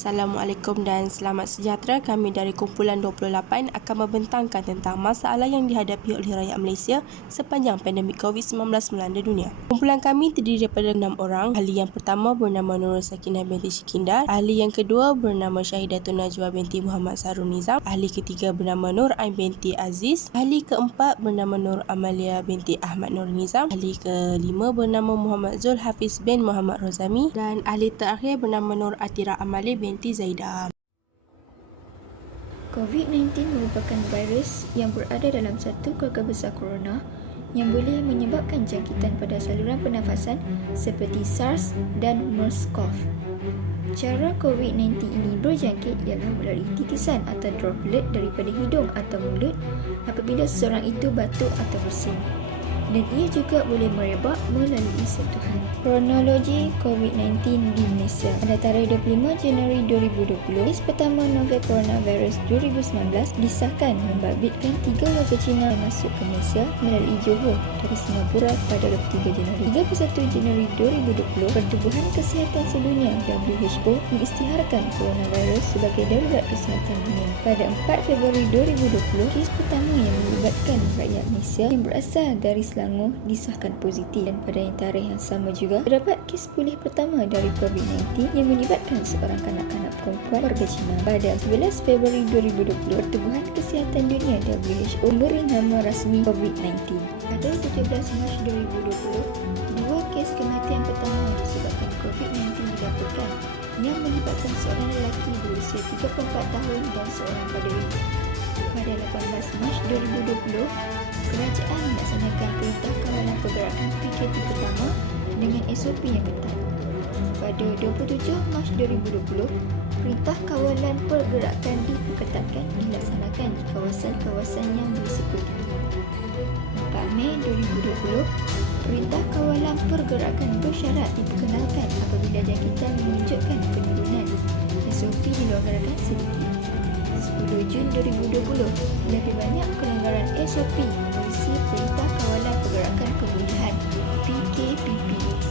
Assalamualaikum dan selamat sejahtera. Kami dari kumpulan 28 akan membentangkan tentang masalah yang dihadapi oleh rakyat Malaysia sepanjang pandemik COVID-19 melanda dunia. Kumpulan kami terdiri daripada 6 orang. Ahli yang pertama bernama Nurul Sakinah binti Shikindar. Ahli yang kedua bernama Syahidatun Najwa binti Muhammad Sarun Nizam. Ahli ketiga bernama Nur Ain binti Aziz. Ahli keempat bernama Nur Amalia binti Ahmad Nur Nizam. Ahli kelima bernama Muhammad Zul Hafiz bin Muhammad Rozami. Dan ahli terakhir bernama Nur Atira Amali binti Zaidah. COVID-19 merupakan virus yang berada dalam satu keluarga besar corona yang boleh menyebabkan jangkitan pada saluran pernafasan seperti SARS dan MERS-CoV. Cara COVID-19 ini berjangkit ialah melalui titisan atau droplet daripada hidung atau mulut apabila seseorang itu batuk atau bersin. Dan ia juga boleh merebak melalui sentuhan. Kronologi COVID-19 di Malaysia. Pada tarikh 25 Januari 2020, kes pertama novel coronavirus 2019 disahkan membabitkan 3 warga Cina yang masuk ke Malaysia melalui Johor dari Singapura pada 23 Januari. 31 Januari 2020, Pertubuhan Kesihatan Sedunia WHO mengisytiharkan coronavirus sebagai darurat kesihatan dunia. Pada 4 Februari 2020, kes pertama yang melibatkan rakyat Malaysia yang berasal dari Selangor disahkan positif, dan pada tarikh yang sama juga terdapat kes pulih pertama dari COVID-19 yang melibatkan seorang kanak-kanak perempuan warga Cina. Pada 11 Februari 2020, Pertubuhan Kesihatan Dunia WHO memberi nama rasmi COVID-19. Pada 17 Mac 2020, 2 kes kematian pertama disebabkan COVID-19 dilaporkan yang melibatkan seorang lelaki berusia 34 tahun dan seorang paderi. Pada 18 Mac 2020, kerajaan melaksanakan Perintah Kawalan Pergerakan PKP pertama dengan SOP yang ketat. Pada 27 Mac 2020, Perintah Kawalan Pergerakan diperketatkan dilaksanakan di kawasan-kawasan yang berisiko tinggi. 4 Mei 2020, Perintah Kawalan Pergerakan bersyarat diperkenalkan apabila jangkitan menunjukkan penurunan. SOP dilonggarkan sedikit. 10 Jun 2020, lebih banyak kelanggaran SOP menerusi Perintah Kawalan Pergerakan Pemulihan PKPP.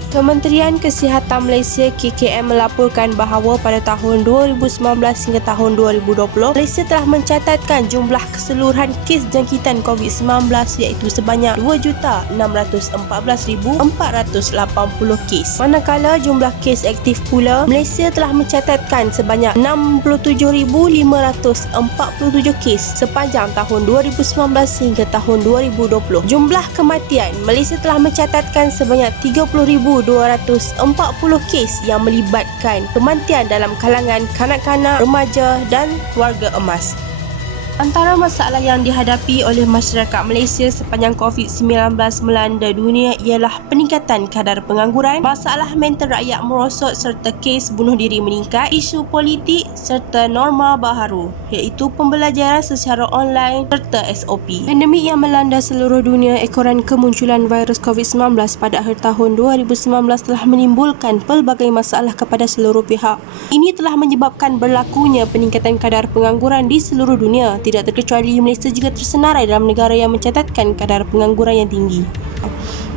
Kementerian Kesihatan Malaysia KKM melaporkan bahawa pada tahun 2019 hingga tahun 2020, Malaysia telah mencatatkan jumlah keseluruhan kes jangkitan COVID-19 iaitu sebanyak 2,614,480 kes. Manakala jumlah kes aktif pula, Malaysia telah mencatatkan sebanyak 67,547 kes sepanjang tahun 2019 hingga tahun 2020. Jumlah kematian, Malaysia telah mencatatkan sebanyak 30,240 kes yang melibatkan kematian dalam kalangan kanak-kanak, remaja dan keluarga emas. Antara masalah yang dihadapi oleh masyarakat Malaysia sepanjang COVID-19 melanda dunia ialah peningkatan kadar pengangguran, masalah mental rakyat merosot serta kes bunuh diri meningkat, isu politik serta norma baharu iaitu pembelajaran secara online serta SOP. Pandemik yang melanda seluruh dunia ekoran kemunculan virus COVID-19 pada akhir tahun 2019 telah menimbulkan pelbagai masalah kepada seluruh pihak. Ini telah menyebabkan berlakunya peningkatan kadar pengangguran di seluruh dunia. Tidak terkecuali Malaysia juga tersenarai dalam negara yang mencatatkan kadar pengangguran yang tinggi.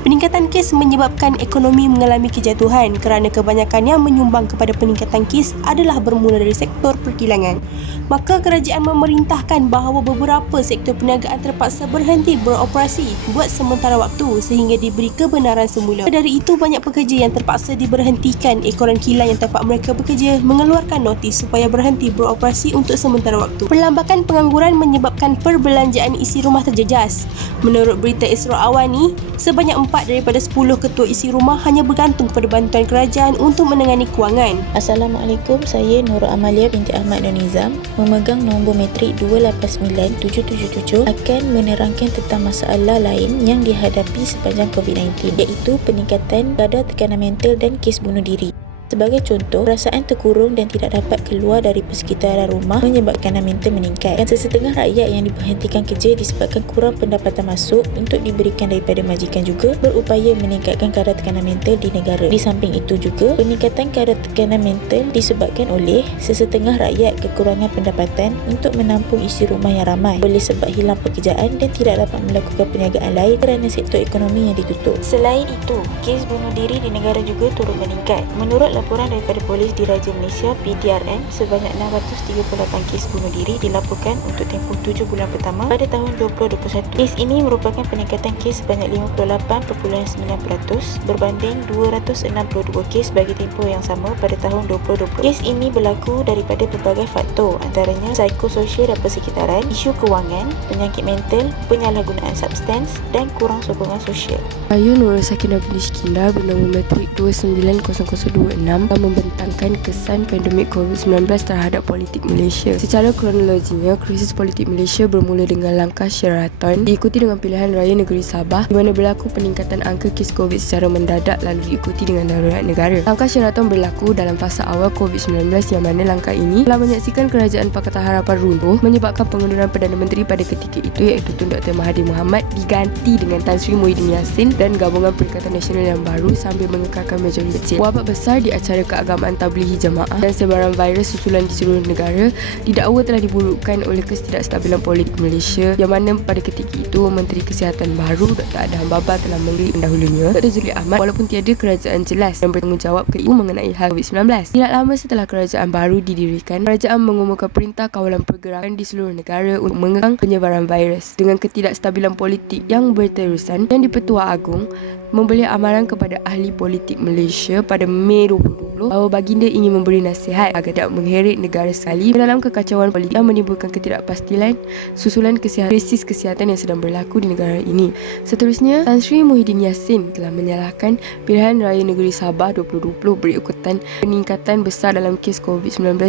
Peningkatan kes menyebabkan ekonomi mengalami kejatuhan kerana kebanyakan yang menyumbang kepada peningkatan kes adalah bermula dari sektor perkilangan. Maka kerajaan memerintahkan bahawa beberapa sektor perniagaan terpaksa berhenti beroperasi buat sementara waktu sehingga diberi kebenaran semula. Dari itu, banyak pekerja yang terpaksa diberhentikan. Ekoran kilang yang tempat mereka bekerja mengeluarkan notis supaya berhenti beroperasi untuk sementara waktu. Perlambakan pengangguran menyebabkan perbelanjaan isi rumah terjejas. Menurut berita Isra Awani, sebanyak 4 daripada 10 ketua isi rumah hanya bergantung kepada bantuan kerajaan untuk menangani kewangan. Assalamualaikum, saya Nur Amalia binti Ahmad Nur Nizam, memegang nombor matrik 289777, akan menerangkan tentang masalah lain yang dihadapi sepanjang COVID-19 iaitu peningkatan kadar tekanan mental dan kes bunuh diri. Sebagai contoh, perasaan terkurung dan tidak dapat keluar dari persekitaran rumah menyebabkan mental meningkat, dan sesetengah rakyat yang diberhentikan kerja disebabkan kurang pendapatan masuk untuk diberikan daripada majikan juga berupaya meningkatkan kadar tekanan mental di negara. Di samping itu juga, peningkatan kadar tekanan mental disebabkan oleh sesetengah rakyat kekurangan pendapatan untuk menampung isi rumah yang ramai, boleh sebab hilang pekerjaan dan tidak dapat melakukan perniagaan lain kerana sektor ekonomi yang ditutup. Selain itu, kes bunuh diri di negara juga turut meningkat. Menurut laporan daripada Polis Diraja Malaysia (PDRM), sebanyak 638 kes bunuh diri dilaporkan untuk tempoh 7 bulan pertama pada tahun 2021. Kes ini merupakan peningkatan kes sebanyak 58.9% berbanding 262 kes bagi tempoh yang sama pada tahun 2020. Kes ini berlaku daripada pelbagai faktor, antaranya psikososial dan persekitaran, isu kewangan, penyakit mental, penyalahgunaan substans dan kurang sokongan sosial. Saya Nurul Sakinah binti Skinda bernombor matrik 290026 membentangkan kesan pandemik COVID-19 terhadap politik Malaysia. Secara kronologinya, krisis politik Malaysia bermula dengan langkah Sheraton diikuti dengan pilihan raya negeri Sabah di mana berlaku peningkatan angka kes COVID secara mendadak lalu diikuti dengan darurat negara. Langkah Sheraton berlaku dalam fasa awal COVID-19 yang mana langkah ini telah menyaksikan kerajaan Pakatan Harapan runtuh menyebabkan pengunduran Perdana Menteri pada ketika itu iaitu Tun Dr. Mahathir Mohamad diganti dengan Tan Sri Muhyiddin Yassin dan gabungan Perikatan Nasional yang baru sambil mengekalkan majoriti kecil. Wabak besar di acara keagamaan Tablighi Jamaah dan sebaran virus susulan di seluruh negara didakwa telah diburukkan oleh ketidakstabilan politik Malaysia yang mana pada ketika itu Menteri Kesihatan baru Dr. Adham Baba telah memberi pendahulunya Dr. Zuli Ahmad walaupun tiada kerajaan jelas yang bertanggungjawab ke ibu mengenai hal COVID-19. Tidak lama setelah kerajaan baru didirikan, kerajaan mengumumkan perintah kawalan pergerakan di seluruh negara untuk mengekang penyebaran virus. Dengan ketidakstabilan politik yang berterusan, Yang di-Pertua Agong memberi amaran kepada ahli politik Malaysia pada Mei 2020 bahawa baginda ingin memberi nasihat agar tak mengheret negara sekali dalam kekacauan politik yang menimbulkan ketidakpastian susulan krisis kesihatan yang sedang berlaku di negara ini. Seterusnya, Tan Sri Muhyiddin Yassin telah menyalahkan pilihan raya negeri Sabah 2020 berikutan peningkatan besar dalam kes COVID-19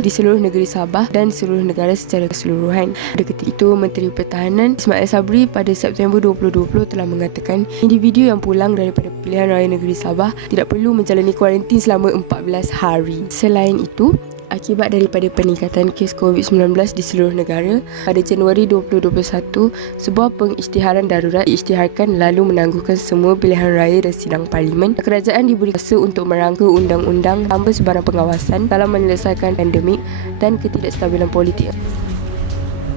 di seluruh negeri Sabah dan seluruh negara secara keseluruhan. Pada ketika itu, Menteri Pertahanan Ismail Sabri pada September 2020 telah mengatakan individu yang pulang daripada pilihan raya negeri Sabah tidak perlu menjalani kuarantin selama 14 hari. Selain itu, akibat daripada peningkatan kes COVID-19 di seluruh negara, pada Januari 2021, sebuah pengisytiharan darurat diisytiharkan lalu menangguhkan semua pilihan raya dan sidang parlimen. Kerajaan diberi kuasa untuk merangka undang-undang tanpa sebarang pengawasan dalam menyelesaikan pandemik dan ketidakstabilan politik.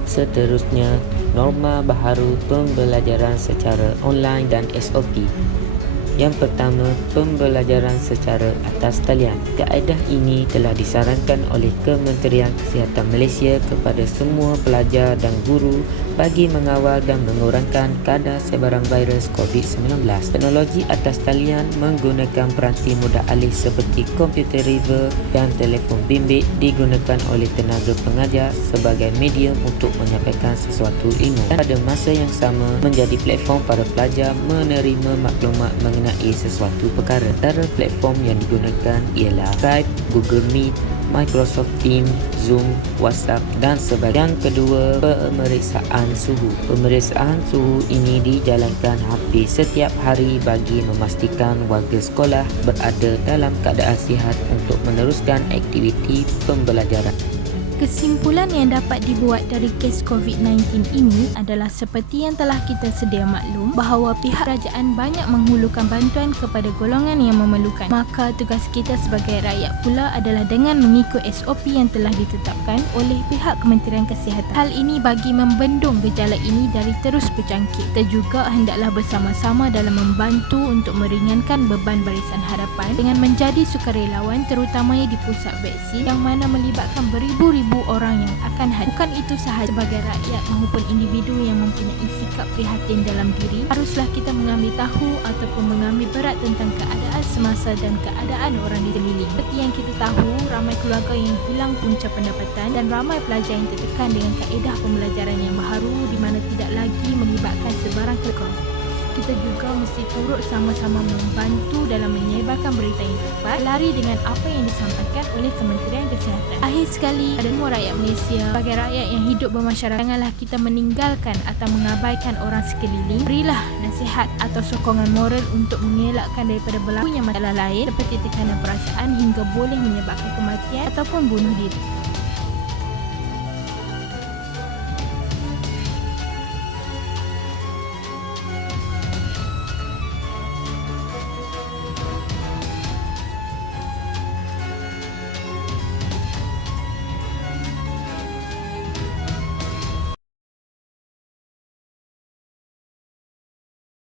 Seterusnya, norma baharu pembelajaran secara online dan SOP. Yang pertama, pembelajaran secara atas talian. Kaedah ini telah disarankan oleh Kementerian Kesihatan Malaysia kepada semua pelajar dan guru bagi mengawal dan mengurangkan kadar sebaran virus COVID-19. Teknologi atas talian menggunakan peranti mudah alih seperti komputer river dan telefon bimbit digunakan oleh tenaga pengajar sebagai medium untuk menyampaikan sesuatu ilmu. Dan pada masa yang sama menjadi platform para pelajar menerima maklumat mengenai sesuatu perkara. Antara platform yang digunakan ialah Skype, Google Meet, Microsoft Teams, Zoom, WhatsApp dan sebagainya. Yang kedua, pemeriksaan suhu. Pemeriksaan suhu ini dijalankan hampir setiap hari bagi memastikan warga sekolah berada dalam keadaan sihat untuk meneruskan aktiviti pembelajaran. Kesimpulan yang dapat dibuat dari kes COVID-19 ini adalah seperti yang telah kita sedia maklum bahawa pihak kerajaan banyak menghulurkan bantuan kepada golongan yang memerlukan. Maka tugas kita sebagai rakyat pula adalah dengan mengikut SOP yang telah ditetapkan oleh pihak Kementerian Kesihatan. Hal ini bagi membendung gejala ini dari terus berjangkit. Kita juga hendaklah bersama-sama dalam membantu untuk meringankan beban barisan harapan dengan menjadi sukarelawan terutamanya di pusat vaksin yang mana melibatkan beribu-ribu orang yang akan hadir. Bukan itu sahaja, sebagai rakyat maupun individu yang mempunyai sikap prihatin dalam diri, haruslah kita mengambil tahu ataupun mengambil berat tentang keadaan semasa dan keadaan orang di sekeliling. Seperti yang kita tahu, ramai keluarga yang hilang punca pendapatan dan ramai pelajar yang tertekan dengan kaedah pembelajaran yang baharu di mana tidak lagi melibatkan sebarang kelakon. Kita juga mesti turut sama-sama membantu dalam menyebarkan berita yang tepat, lari dengan apa yang disampaikan oleh Kementerian Kesihatan. Akhir sekali, pada semua rakyat Malaysia, sebagai rakyat yang hidup bermasyarakat, janganlah kita meninggalkan atau mengabaikan orang sekeliling. Berilah nasihat atau sokongan moral untuk mengelakkan daripada berlakunya masalah lain seperti tekanan perasaan hingga boleh menyebabkan kematian ataupun bunuh diri.